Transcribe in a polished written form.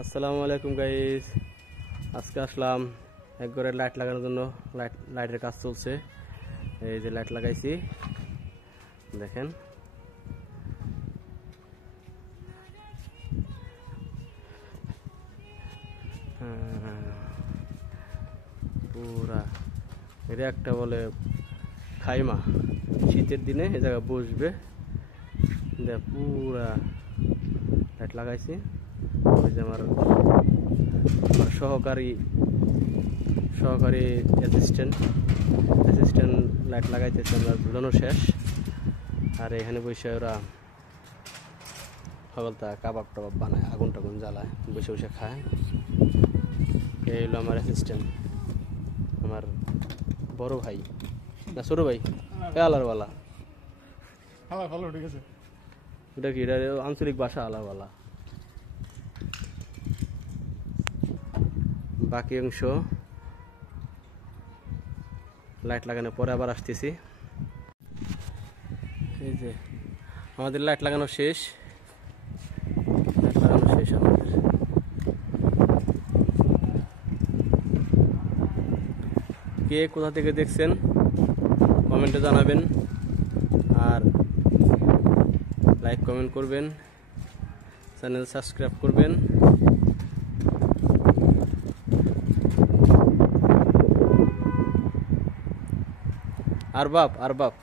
আসসালামু আলাইকুম গাইস। আজকে আসলাম এক ঘরে লাইট লাগানোর জন্য। লাইটের কাজ চলছে। এই যে লাইট লাগাইছি, দেখেন। পুরা এটা একটা বলে খাইমা, শীতের দিনে এই জায়গায় বসবে। পুরা লাইট লাগাইছি। ওই যে আমার সহকারী অ্যাসিস্ট্যান্ট লাইট লাগাইতেছে। আমরা ঝুলানো শেষ। আর এখানে বসে ওরা সকলটা কাবাব টাবাব বানায়, আগুন টাগুন জ্বালায়, বসে বসে খায়। এই হলো আমার অ্যাসিস্ট্যান্ট, আমার বড় ভাই না ছোট ভাই, আলারওয়ালা। এটা কি, এটা আঞ্চলিক ভাষা আলারওয়ালা। বাকি অংশ লাইট লাগানোর পরে আবার আসতেছি। এই যে আমাদের লাইট লাগানো শেষ। আমাদের কে কোথা থেকে দেখছেন কমেন্টে জানাবেন, আর লাইক কমেন্ট করবেন, চ্যানেল সাবস্ক্রাইব করবেন। আর বাপ